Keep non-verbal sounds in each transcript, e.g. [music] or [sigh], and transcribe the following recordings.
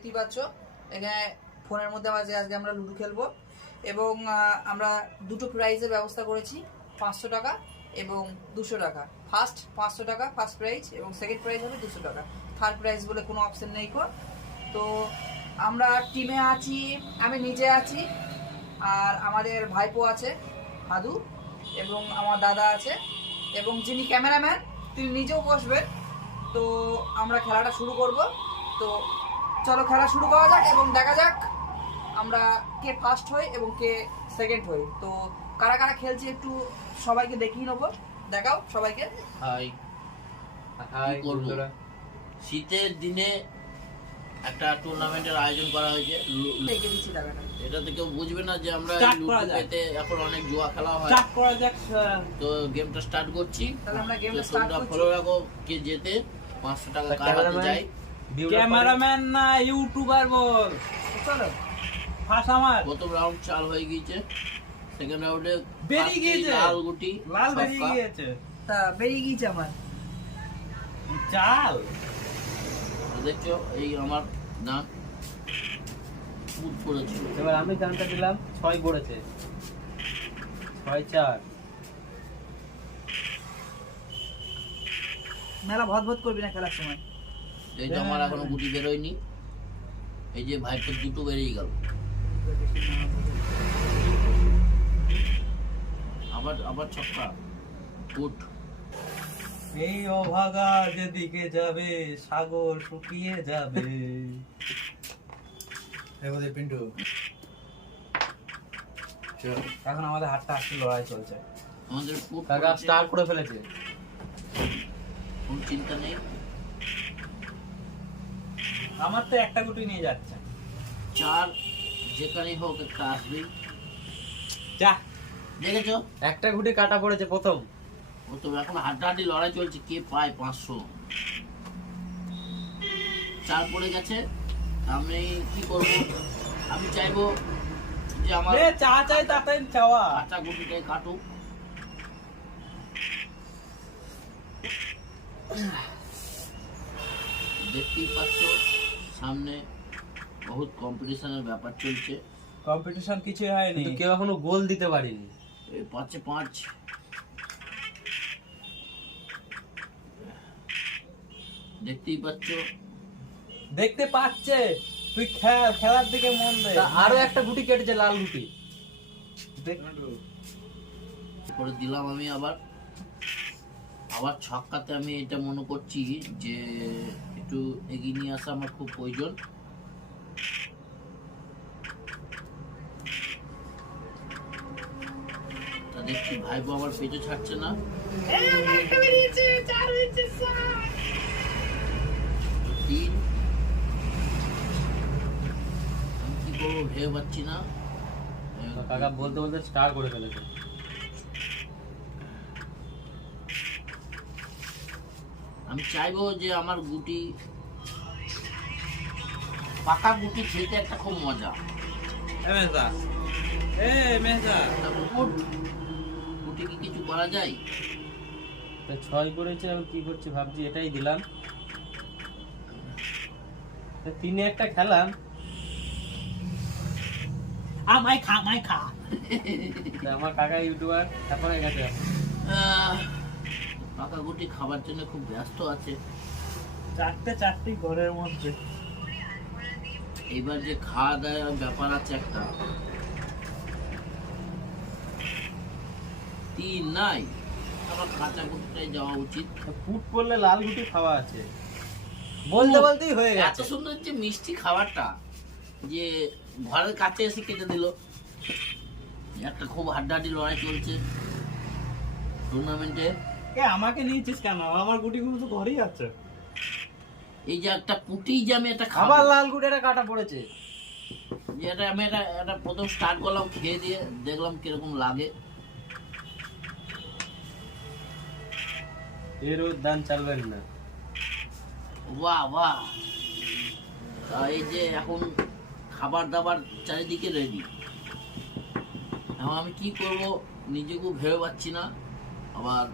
দেখতেই পাচ্ছ এখানে ফোনের মধ্যে আজকে আজকে আমরা লুডো খেলব এবং আমরা দুটো প্রাইজের ব্যবস্থা করেছি, পাঁচশো টাকা এবং দুশো টাকা। ফার্স্ট পাঁচশো টাকা ফার্স্ট প্রাইজ এবং সেকেন্ড প্রাইজ হবে দুশো টাকা। থার্ড প্রাইজ বলে কোনো অপশন নেই কো তো আমরা টিমে আছি, আমি নিজে আছি, আর আমাদের ভাইপো আছে হাদু এবং আমার দাদা আছে, এবং যিনি ক্যামেরাম্যান তিনি নিজেও বসবেন। তো আমরা খেলাটা শুরু করব। তো চলো খেলা শুরু করা যাক এবং দেখা যাক আমরা কে ফার্স্ট হই এবং কে সেকেন্ড হই। তো কারা কারা খেলছে একটু সবাইকে দেখিয়ে নেব। দেখাও সবাইকে। হাই হাই বন্ধুরা। শীতের দিনে একটা টুর্নামেন্টের আয়োজন করা হয়েছে। এটা এটাতে কেউ বুঝবে না যে আমরা। ইউটিউবেতে এখন অনেক জুয়া খেলা হয়। স্টার্ট করা যাক তো গেমটা স্টার্ট করছি। তাহলে আমরা গেমটা স্টার্ট করছি। ফলো রাখো কে যেতে পাঁচশো টাকা কার হাতে যায়। ক্যামেরাম্যান না ইউটিউবার বল। চলো। ফার্স্ট আমার। প্রথম রাউন্ড চাল হয়ে গিয়েছে। সেকেন্ড রাউন্ডে বেরিয়ে গিয়েছে। লাল গুটি লাল বেরিয়ে গিয়েছে। তা বেরিয়ে গিয়েছে আমার। চাল? দেখছ এই আমার দাঁত পুট পড়েছিল এবার আমি গানটা দিলাম ছয় পড়েছে ছয় চার। মেলা ভদ ভদ করবি না খেলার সময়। এই তো আমার এখনও গুটি বেরোয়নি এই যে ভাইপোর দুটো বেরিয়ে গেল। আবার আবার ছক্কা ফুট এই অভাগা যেদিকে যাবে সাগর শুকিয়ে যাবে। পিন্টু। এখন আমাদের হাতটা আসছে লড়াই চলছে। আমাদের স্টার্ট করে ফেলেছে। কোনো চিন্তা নেই। আমার তো একটা গুটি নিয়ে যাচ্ছে। চার যেখানেই হোক একটা আসবেই যা। দেখেছ? একটা গুটি কাটা পড়েছে প্রথম। তো এখন হাড্ডাহাড্ডি লড়াই চলছে কে পায় পাঁচশো? চার পড়ে গেছে আমি কি করব? আমি চাইব যে আমার চা চাই তাতে চাওয়া। কাঁচা গুটিটাই কাটুক। দেখতেই পাচ্ছ? সামনে বহুত কম্পিটিশনের ব্যাপার চলছে। কম্পিটিশন কিছু হয়নি। কেউ এখনও গোল দিতে পারিনি। এই পাঁচে পাঁচ। দেখতেই পাচ্ছ। দেখতে পাচ্ছে। তুই খেল খেলার দিকে মন দে। আরও একটা গুটি কেটেছে লাল গুটি। করে দিলাম আমি আবার। আবার ছক্কাতে আমি এটা মনে করছি যে একটু এগিয়ে নিয়ে আসা আমার খুব প্রয়োজন। তা দেখছি ভাইবো আমার পেটে ছাড়ছে না। তিন। আমি কি করব ভেবে পাচ্ছি না। কাকা বলতে বলতে স্টার করে ফেলেছে। আমি চাইব যে আমার গুটি পাকা গুটি খেতে একটা খুব মজা। তা গুটি কি কিছু করা যায়? ছয় করেছে আমি কি করছি ভাবছি এটাই দিলাম। তা তিনে একটা খেলাম। আমায় খা আমায় খা। আমার কাকা ইউটিউবার তারপরে গেছে। আহ, পাকা গুটি খাবার জন্য খুব ব্যস্ত আছে। চারটে চারটি ঘরের মধ্যে। এবার যে খাওয়া দাওয়ার ব্যাপার আছে একটা। তিন নাই। আমার কাঁচা গুটিটাই যাওয়া উচিত। ফুট করলে লাল গুটি খাওয়া আছে। বলতে বলতেই হয়ে এত গেছে। সুন্দর যে মিষ্টি খাবারটা যে ঘরের কাছে এসে কেটে দিল। একটা খুব হাড্ডাহাড্ডি লড়াই চলছে টুর্নামেন্টে এ আমাকে নিয়েছিস কেন? আমার গুটিগুলো তো ঘরেই আছে। এই যে একটা পুটি যে আমি একটা খাব। আবার লাল গুটিটা কাটা পড়েছে। যে এটা আমি এটা এটা প্রথম স্টার্ট করলাম খেয়ে দিয়ে দেখলাম কীরকম লাগে। এর দান চালবেন না। বাহ বাহ। তা এই যে এখন খাবার দাবার চারিদিকে রেডি এখন আমি কি করব নিজেকেও ভেবে পাচ্ছি না। আবার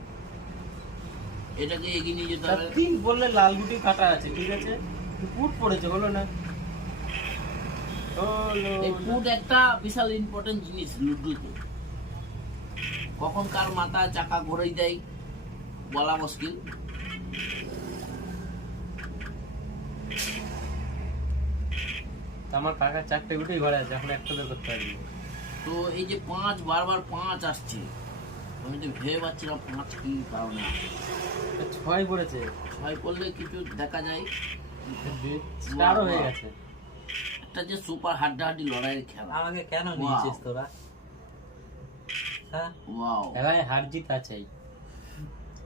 এটাকে এগিয়ে নিয়ে যেতে হবে। তিন বললে লাল গুটি কাটা আছে ঠিক আছে? ফুট পড়েছে হলো না? এই ফুড একটা বিশাল ইম্পর্টেন্ট জিনিস লুডুতে। কখন কার মাথায় চাকা ঘুরেই দেয় বলা মুশকিল। আমার কাকার চারটে গুটি ঘরে আছে এখন একটা বের করতে পারি তো এই যে পাঁচ বারবার পাঁচ আসছে। আমি তো ভেবে পাচ্ছি না পাঁচ কি কারণে। ছয় পড়েছে। ছয় করলে কিছু দেখা যায়। হয়ে গেছে। একটা যে সুপার হাড্ডাহাড্ডি লড়াইয়ের খেলা। আমাকে কেন নিয়েছিস তোরা? হ্যাঁ? হার জিত আছেই।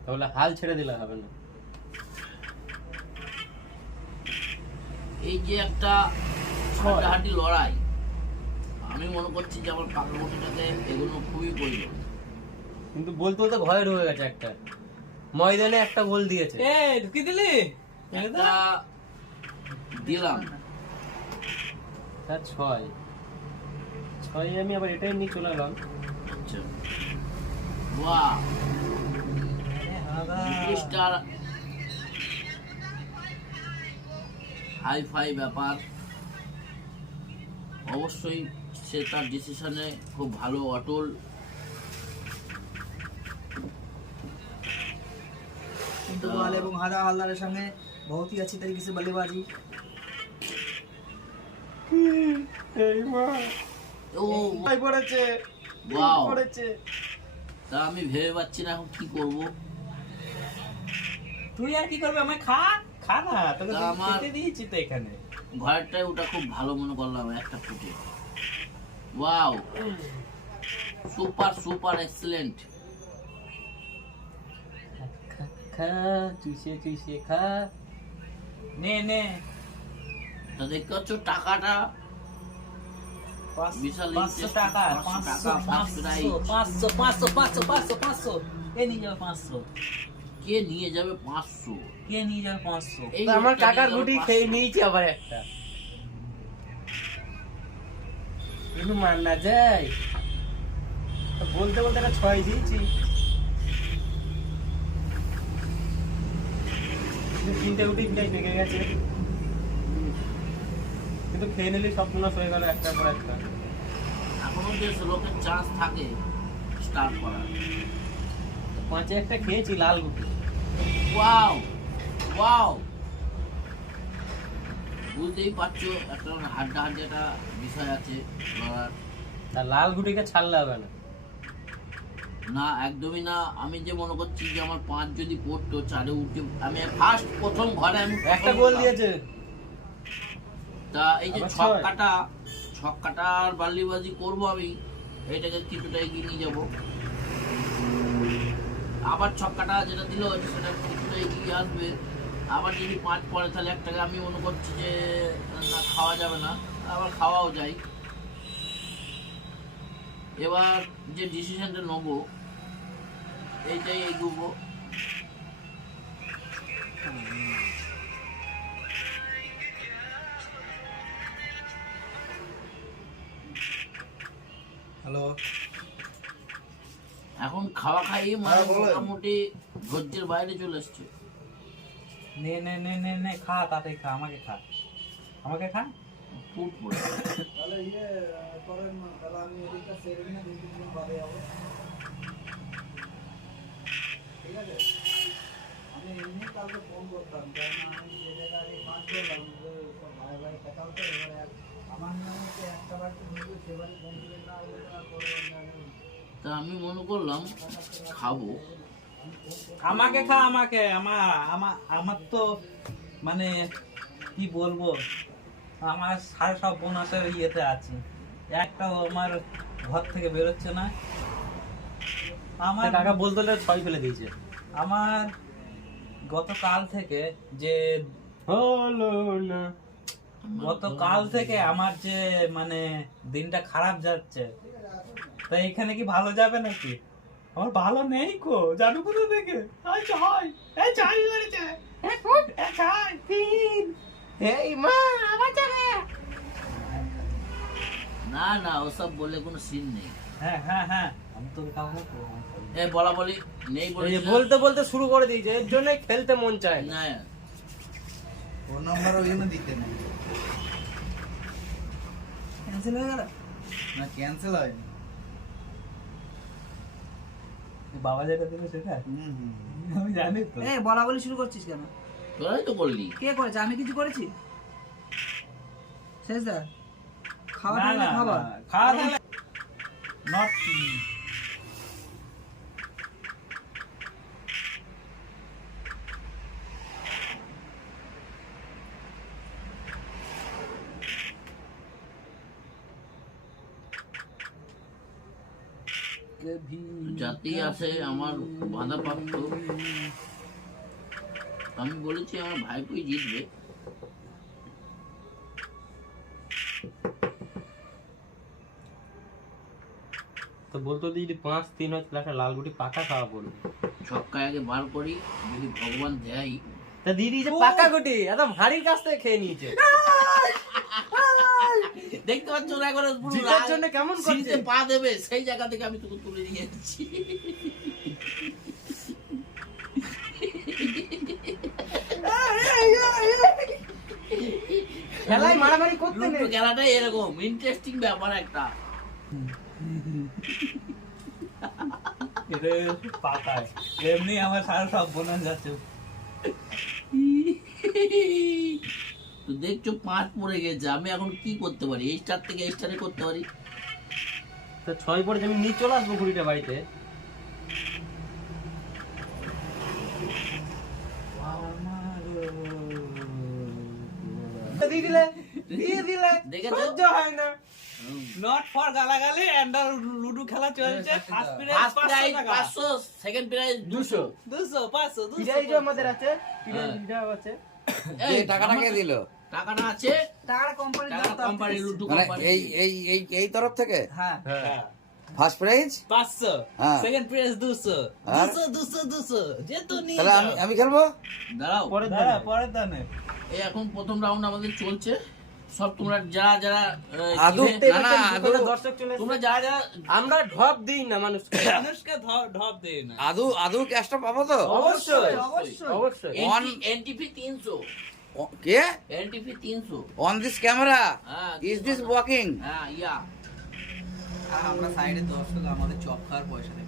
তাহলে হাল ছেড়ে দিলে হবে না। এই যে একটা হাড্ডাহাড্ডি লড়াই আমি মনে করছি যে আমার পাকড়টিটাকে এগুলো খুবই প্রয়োজন। কিন্তু বলতে বলতে ভয় ঢুকে গেছে একটা। ময়দানে একটা গোল দিয়েছে। এ ঢুকি দিলি? দিলাম। তার ছয়। ছয় আমি আবার এটাই নিয়ে চলে এলাম। আচ্ছা। স্টার হাই ফাই ব্যাপার। অবশ্যই সে তার ডিসিশনে খুব ভালো অটল। फुटबॉल এবং হাদা হালদারের সঙ্গে बहुत ही अच्छी तरीके से बल्लेबाजी ও পড়েছে ওয়াও পড়েছে তা আমি ভেবে পাচ্ছি না এখন কি করব তুই আর কি করবে আমায় খা খা না তোকে তা তো আমার- খেতে দিয়েছি তো এখানে ঘরেরটাই ওটা খুব ভালো মনে করলাম একটা ফুটে ওয়াও সুপার সুপার এক্সেলেন্ট খা, খা চুষে চুষে খা। নে নে। তা দেখতে পাচ্ছ টাকাটা পাঁচশো টাকা পাঁচশো পাঁচশো পাঁচশো পাঁচশো পাঁচশো পাঁচশো পাঁচশো পাঁচশো নিয়ে যাবে পাঁচশো? কে নিয়ে যাবে পাঁচশো? কে নিয়ে যাবে পাঁচশো? আমার কাকার যাবে খেয়ে নিয়েছি আবার একটা। কিন্তু মান না যায় বলতে বলতে একটা ছয় দিয়েছি। তিনটে গুটি প্রায় পেকে গেছে। কিন্তু খেয়ে নিলে স্বপ্ন নষ্ট হয়ে গেল একটা পর একটা। এখনও বেশ লোকের চান্স থাকে স্টার্ট করার। পাঁচে একটা খেয়েছি লাল গুটি। ওয়াও ওয়াও বুঝতেই পারছ একটা হাড্ডা হাড্ডি একটা বিষয় আছে লড়ার তা লাল গুটিকে ছাড়লে হবে না। না একদমই না। আমি যে মনে করছি যে আমার পাঁচ যদি পড়তো চারে উঠে আমি ফার্স্ট প্রথম ঘরে আমি একটা গোল দিয়েছে। তা এই যে ছক্কাটা ছক ছয়। কাটা ছক কাটা আর বাল্লিবাজি করব আমি এটাকে কিছুটা এগিয়ে নিয়ে যাব। আবার ছক্কাটা যেটা দিল সেটা কিছুটা এগিয়ে আসবে। আবার যদি পাঁচ পরে তাহলে একটাকে আমি মনে করছি যে না খাওয়া যাবে না। আবার খাওয়াও যায়। এবার যে ডিসিশনটা নেব এইটাই এগোবো হ্যালো। এখন খাওয়া খাই মানে হ্যাঁ, মোটামুটি ধৈর্যের বাইরে চলে এসছে। নে নে নে নে নে খা তাতে খা আমাকে খা। আমাকে খা? ফুট পড়ে তাহলে ইয়ে করেন তাহলে আমি এদিকটা সেরে নিয়ে দুই তিন দিন বাদে যাব ঠিক আছে আমি এমনি কাউকে ফোন করতাম কারণ আমি যে জায়গায় পাঁচ করলাম ভাই ভাই কথা হতো এবারে আর আমার নামে হচ্ছে একটা বাড়িতে ঢুকবে সে বাড়ি ফোন দিলে না ওই না করে তা আমি মনে করলাম খাব। আমাকে খা আমাকে আমার আমার আমার তো মানে কি বলব আমার সাড়ে সব বোনাসের ইয়েতে আছে। একটাও আমার ঘর থেকে বেরোচ্ছে না। আমার বলতে বলতে ছয় ফেলে দিয়েছে। আমার গতকাল থেকে যে হলো না। গতকাল থেকে আমার যে মানে দিনটা খারাপ যাচ্ছে তা এখানে কি ভালো যাবে নাকি? আমার ভালো নেই কো জানো কোথা থেকে? আই চাই এই চাই বাড়ি চাই এই চাই তিন। এই মা আবার যাবে না না ওসব বলে কোনো সিন নেই হ্যাঁ হ্যাঁ হ্যাঁ। এ বলা বলি নেই বলে বলতে বলতে শুরু করে দিয়েছে এর জন্যই খেলতে মন চায় না। না ফোন নাম্বার ওই জন্য দিতে নেই। ক্যান্সেল হয়ে গেল? না ক্যান্সেল হয়নি। বাবা যেটা দিল সেটা? আমি জানি তো। এ বলা বলি শুরু করছিস কেন? তোরাই তো বললি কে করেছে? আমি কিছু করেছি? শেষ দা খাওয়া? খাবার খাওয়া থাকলে নট জাতি আছে আমার বাঁধা প্রাপ্ত আমি বলেছি আমার ভাইপোই জিতবে। তো বলতো যদি পাঁচ তিন হয় তাহলে লাল গুটি পাকা খাওয়া পড়বে। ছক্কায় আগে বার করি যদি ভগবান দেয়। তা দিদি যে পাকা গুটি একদম হাড়ির কাছ থেকে খেয়ে নিয়েছে। দেখতে পাচ্ছ ওরা একবার জিতার জন্য কেমন করছে? পা দেবে সেই জায়গা থেকে আমি তোকে তুলে নিয়ে যাচ্ছি। খেলায় মারামারি করতে নেই। খেলাটাই এরকম ইন্টারেস্টিং ব্যাপার একটা। এটা পাকায় এমনি আমার সারা সব বোনা যাচ্ছে। [laughs] তো দেখছ পাঁচ পড়ে গেছে আমি এখন কি করতে পারি? এই স্টার থেকে এই স্টারে করতে পারি? তো ছয় পরে আমি নিয়ে চলে আসব ঘুড়িটা বাড়িতে। দিয়ে দিলে দিয়ে দিলে সহ্য হয় না। নট ফর গালাগালি এন্ড লুডো খেলা চলছে ফার্স্ট প্রাইজ সেকেন্ড প্রাইজ দুশো। 200 500 পিড়াইজও আমাদের আছে আছে। এই টাকাটা কে দিল? টাকাটা আছে টাকাটা কোম্পানি টাকা কোম্পানি মানে কোম্পানি এই এই এই এই তরফ থেকে? হ্যাঁ। হ্যাঁ। ফার্স্ট প্রাইজ 500 হ্যাঁ। সেকেন্ড প্রাইজ 200 আর? 200 200 200 যেহেতু নিয়ে তাহলে আমি আমি খেলব? দাঁড়াও। পরের দাঁড়া দিন। পরের দানে। এই এখন প্রথম রাউন্ড আমাদের চলছে। সব তোমরা যারা যারা আদু না না আদু দর্শক চলে তোমরা যারা যারা আমরা ঢপ দিই না মানুষকে। মানুষকে ঢপ দেই না। আদু আদু ক্যাশটা পাবো তো? অবশ্যই। অবশ্যই। অবশ্যই। এনটিপি তিনশো। ও- কে? এনটিপি তিনশো। On this camera is this walking হ্যাঁ ইয়া। আমরা সাইডে দর্শক আমাদের চপ খাওয়ার পয়সা নেই।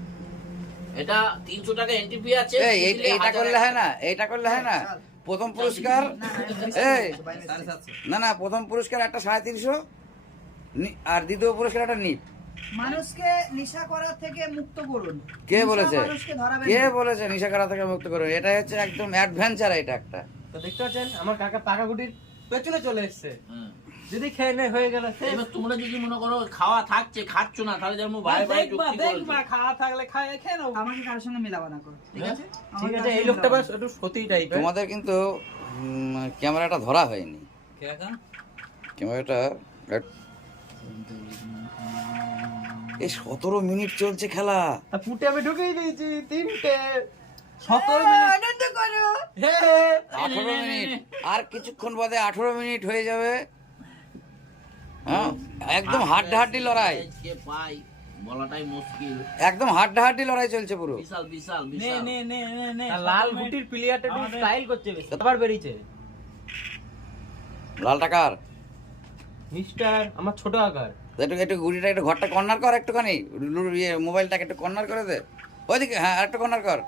এটা তিনশো টাকা এনটিপি আছে এই হাজার করলে হয় না এইটা করলে হয় না। প্রথম পুরস্কার এই। না না প্রথম পুরস্কার একটা সাড়ে তিনশো নি- আর দ্বিতীয় পুরস্কার একটা নিপ মানুষকে নেশা করার থেকে মুক্ত করুন। কে বলেছে? কে বলেছে নিশা করা থেকে মুক্ত করো এটা হচ্ছে একদম অ্যাডভেঞ্চার এটা একটা। তো দেখতে পাচ্ছেন আমার কাকা পাকা গুটির পেছনে চলে এসছে। হ্যাঁ। যদি খেয়ে নেয় হয়ে গেল এবার তোমরা যদি মনে করো খাওয়া থাকছে খাচ্ছ না তাহলে যেমন ভাই ভাই দেখবা দেখবা খাওয়া থাকলে খায় খেয়ে নাও। আমাকে কারোর সঙ্গে মেলাবা না করো। ঠিক হ্যাঁ? আছে ঠিক আছে এই লোকটা বাস একটু সতী টাইপের তোমাদের কিন্তু ক্যামেরাটা ধরা হয়নি। ক্যামেরাটা এই সতেরো মিনিট চলছে খেলা। তা ফুটে আমি ঢুকিয়ে দিয়েছি তিনটে। সতেরো মিনিট। করো। আঠারো মিনিট। আর কিছুক্ষণ বাদে আঠারো মিনিট হয়ে যাবে। হ্যাঁ? একদম হাড্ডাহাড্ডি লড়াই। কে পাই বলাটাই মুশকিল। একদম হাড্ডাহাড্ডি লড়াই চলছে পুরো। বিশাল বিশাল নে নে নে নে নে লাল গুটির প্লেয়ারটা একটু স্টাইল করছে বেশি। বেরিয়েছে। লাল টাকার মিস্টার আমার ছোট আকার। একটু একটু গুড়িটা একটু ঘরটা কর্নার কর একটুখানি। লু- ইয়ে মোবাইলটাকে একটু কর্নার করে দে। ওইদিকে হ্যাঁ আর একটু কর্নার কর।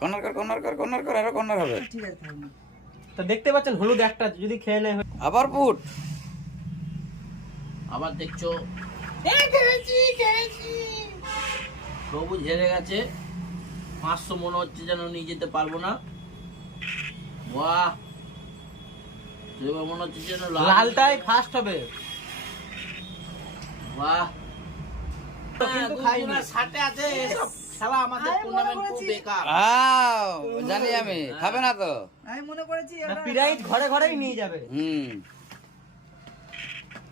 কর্নার কর কর্নার কর কর্নার কর আরও কর্নার হবে। ঠিক আছে তো দেখতে পাচ্ছেন হলুদ একটা যদি খেয়ে নেয় আবার পুট। আবার দেখছ। সবুজ হেরে গেছে। পাঁচশো মনে হচ্ছে যেন নিয়ে যেতে পারব না। বাহ। এবার মনে হচ্ছে যেন লালটাই ফার্স্ট হবে। বাহ। কিন্তু খাইনি। সাথে আছে এসব খেলা আমাদের টুর্নামেন্ট খুব বেকার। আও, জানি আমি। খাবে না তো? আমি মনে করেছি ওরা- ঘরে ঘরেই নিয়ে যাবে। হুম।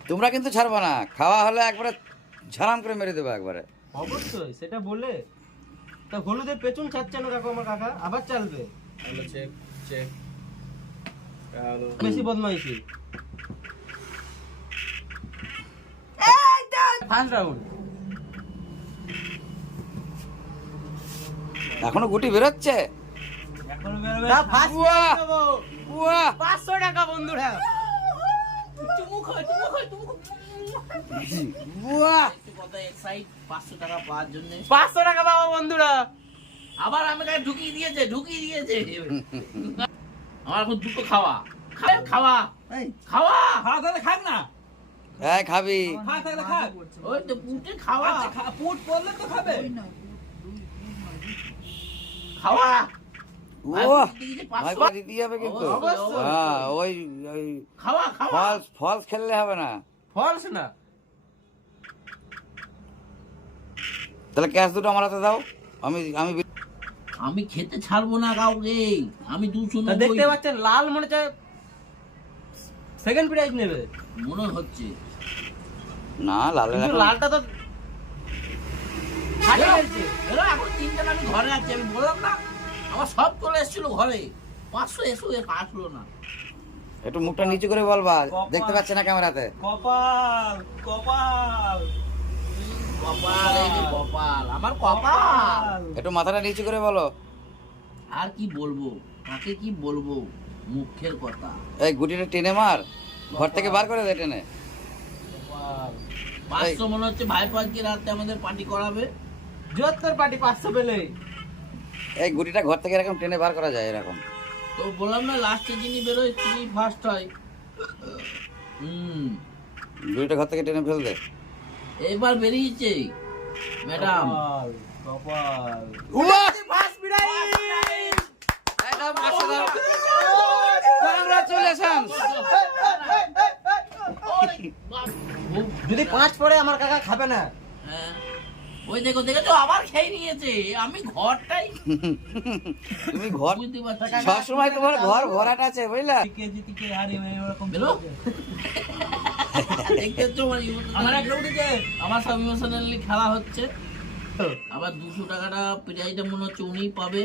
তোমরা কিন্তু ছাড়বা না। খাওয়া হলে একবারে ঝাড়াম করে মেরে দেবো একবারে। অবশ্যই সেটা বলে। তা হলুদের পেছন ছাড়ছে না দেখো আমার কাকা? আবার চালবে? চেক চেক বেশি বদমাইশি। ফার্স্ট রাউন্ড এখনও গুটি বেরোচ্ছে! পাঁচশো টাকা বন্ধুরা এক্সাইট পাঁচশো টাকা পাওয়ার জন্য। পাঁচশো টাকা পাবো বন্ধুরা। আবার ঢুকিয়ে দিয়েছে ঢুকিয়ে দিয়েছে। আমার এখন দুটো খাওয়া। খাও, খাওয়া। খাওয়া। খাওয়া তাহলে খাক না। হ্যাঁ খাবি। খা ওই তো পুটে খাওয়া। আচ্ছা, পুট পড়লে তো খাবে। খাওয়া? দিতে হবে কিন্তু। হ্যাঁ ওই ওই খাওয়া খাওয়া। ফলস ফলস খেললে হবে না। ফলস না? তাহলে ক্যাশ দুটো আমার হাতে দাও। আমি আমি আমি খেতে ছাড়বো না কাউকে। আমি দুশো দেখতে পাচ্ছেন লাল মনে হচ্ছে সেকেন্ড প্রাইজ নেবে। মনে হচ্ছে। না লাল লালটা তো বেরো, বেরো, এখন তিনটে আমি ঘরে আছি আমি বললাম না আমার সব চলে এসেছিল ঘরে। পাঁচশো এসো এ আসলো না। একটু মুখটা নিচু করে বলবা। দেখতে পাচ্ছে না ক্যামেরাতে। কপাল কপাল। কপাল এই যে কপাল আমার কপাল। একটু মাথাটা নিচু করে বলো। আর কি বলব? কাকে কি বলব? মুখের কথা। এই গুটিটা টেনে মার। ঘর থেকে বার করে দে টেনে। পাঁচশো মনে হচ্ছে রাতে আমাদের পার্টি করাবে। জোত্তর পার্টি পাঁচশো পেলে এই গুটিটা ঘর থেকে এরকম টেনে বার করা যায় এরকম তো বললাম না লাস্টে যিনি বেরোয় তিনি ফার্স্ট হয় হুম গুটিটা ঘর থেকে টেনে ফেল দে এবার বেরিয়েছে ম্যাডাম কপাল কপাল কংগ্রাচুলেশন যদি পাঁচ পড়ে আমার কাকা খাবে না হ্যাঁ। ওই দেখো দেখেছ আবার খেয়ে নিয়েছে। আমি ঘরটাই তুমি ঘর পারছি সবসময় তোমার ঘর ভরাট আছে বুঝলা? আমার সব ইমোশনালি খেলা হচ্ছে। আবার দুশো টাকাটা প্রাইজটা মনে হচ্ছে উনিই পাবে।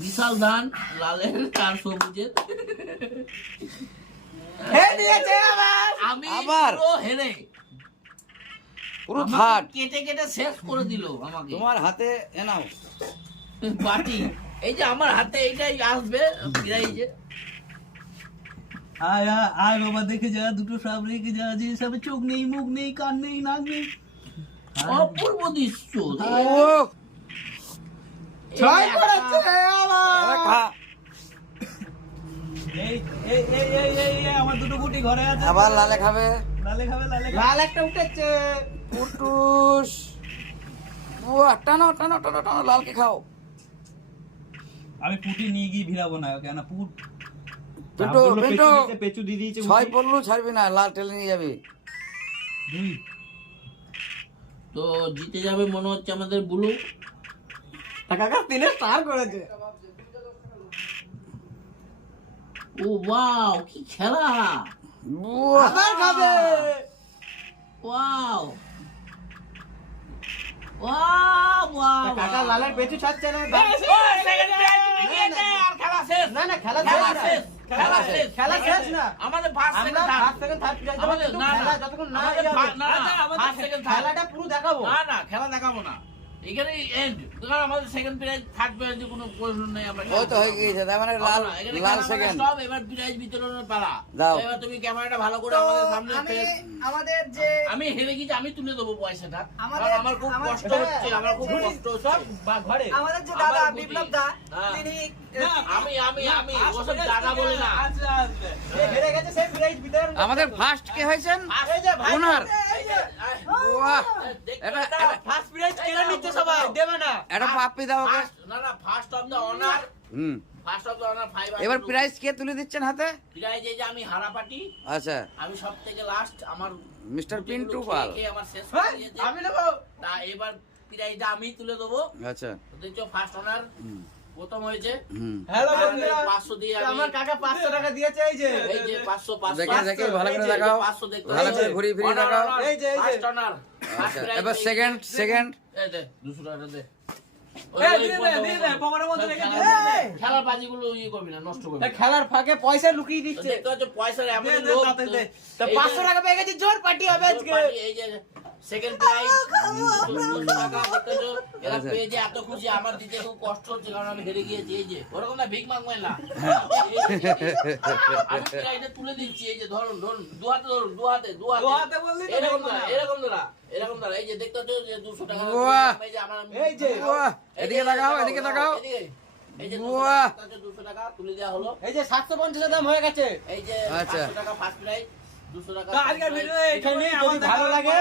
বিশাল ধান লালের আর সবুজের। আমি আবার? হেরে। পুরো থার্ড কেটে কেটে শেষ করে দিল আমাকে। তোমার হাতে এ নাও বাটি। এই যে আমার হাতে এইটাই আসবে প্রাইজে আয় আয়, আয় বাবা দেখে যা দুটো সব রেখে যা যে সব চোখ নেই মুখ নেই কান নেই নাক নেই। অপূর্ব দৃশ্য। আমার। দুটো গুটি ঘরে আছে। আবার লালে খাবে। লালে খাবে লালে খাবে। লাল একটা উঠেছে। পুটুস ও টানো টানো টানো টানো লালকে খাও। আমি পুটি নিয়ে গিয়ে ভিড়াবো না কেন পুট। পেটো পেটো পেঁচু দিয়ে দিয়েছে ছয় পড়লু ছাড়বি না লাল টেলে নিয়ে যাবি। তো জিতে যাবে মনে হচ্ছে আমাদের বুলু। কাকা তিনে স্টার করেছে। ও ওয়াও কি খেলা। আবার খাবে ওয়াও ওয়াও ওয়াও কাকা লালের পেঁচু ছাড়ছে না খেলা শেষ না না খেলা খেলা শেষ শেষ না। খেলা শেষ খেলা শেষ না আমাদের first second first second third prize আমাদের না খেলা যতক্ষণ না আমাদের ফা- হবে। না ফার্স্ট সেকেন্ড খেলাটা পুরো দেখাবো না না খেলা দেখাবো না এখানে এন্ড কারণ আমাদের সেকেন্ড প্রাইজ থার্ড প্রাইজ কোনো প্রশ্ন নেই আমরা ওই তো হয়ে গিয়েছে তার মানে লাল লাল সেকেন্ড সব এবার প্রাইজ বিতরণের পালা। এবার তুমি ক্যামেরাটা ভালো করে আমাদের সামনে আমাদের যে আমি হেরে গেছি আমি তুলে দেবো পয়সাটা। আমাদের- আমার খুব কষ্ট হচ্ছে আমার খুব কষ্ট হচ্ছে ঘরে। আমাদের যে দাদা বিপ্লব দা হ্যাঁ। তিনি আমি আমি আমি ওসব দাদা বলি না। আসবে আসবে যে হেরে গেছে সেই প্রাইজ বিতরণ আমাদের ফার্স্ট কে হয়েছেন? ওনার এটা এটা ফার্স্ট প্রাইজ কেন নিচ্ছে সবাই। দেবে না। এটা পাপ্পি দাও ওকে না না first of the honour hmm. First of the honour five এবার প্রাইজ কে তুলে দিচ্ছেন হাতে? প্রাইজ এই যে আমি হারা পাটি আচ্ছা। আমি সব থেকে লাস্ট আমার মিস্টার পিন্টু পাল। আমার শেষ করে আমি নেব। তা এবার প্রাইজটা আমি তুলে দেবো। আচ্ছা। দেখছ ফার্স্ট অনার হুম। প্রথম হয়েছে। হ্যালো বন্ধুরা। 500 দিয়ে আমার কাকা 500 টাকা দিয়েছে এই যে। এই যে 500 500 দেখে দেখে ভালো করে দেখাও। 500 দেখতে ভালো করে হবে। ঘুরিয়ে দেখাও। এই যে, এই যে। first honor, first prize এবার সেকেন্ড সেকেন্ড এই দে, 200 টাকা দে। এই, ওই দিয়ে দে, পনেরো, দিয়ে দে, পকেটের মধ্যে সব রেখে খেলার- ইয়ে ফাঁকে পয়সা লুকিয়ে দিচ্ছে। যে- 500 টাকা পেয়ে গেছে জোর পার্টি হবে আজকে। party, এই যে। সেকেন্ড প্রাইজ টাকা এরা। পেয়ে যে এত খুশি আমার দিতে খুব কষ্ট হচ্ছে কারণ আমি হেরে গিয়েছি এই যে। ওরকম না ভিক মাগবেন না। [laughs] আমি প্রাইজটা তুলে দিচ্ছি এই যে ধরুন ধরুন দু হাতে ধরুন দু হাতে দু হাতে। এরকম মাগা। এরকম দাঁড়া এরকম দাঁড়া এই যে দেখতে হচ্ছে যে দুশো টাকা এই যে আমার এই যে। এদিকে তাকাও এদিকে তাকাও এই যে বাহ! দুশো টাকা তুলে দেওয়া হলো। এই যে সাতশো পঞ্চাশের দাম হয়ে গেছে। এই যে টাকা ফার্স্ট প্রাইজ দুশো টাকা তো আজকের ভিডিও এইখানেই যদি ভালো লাগে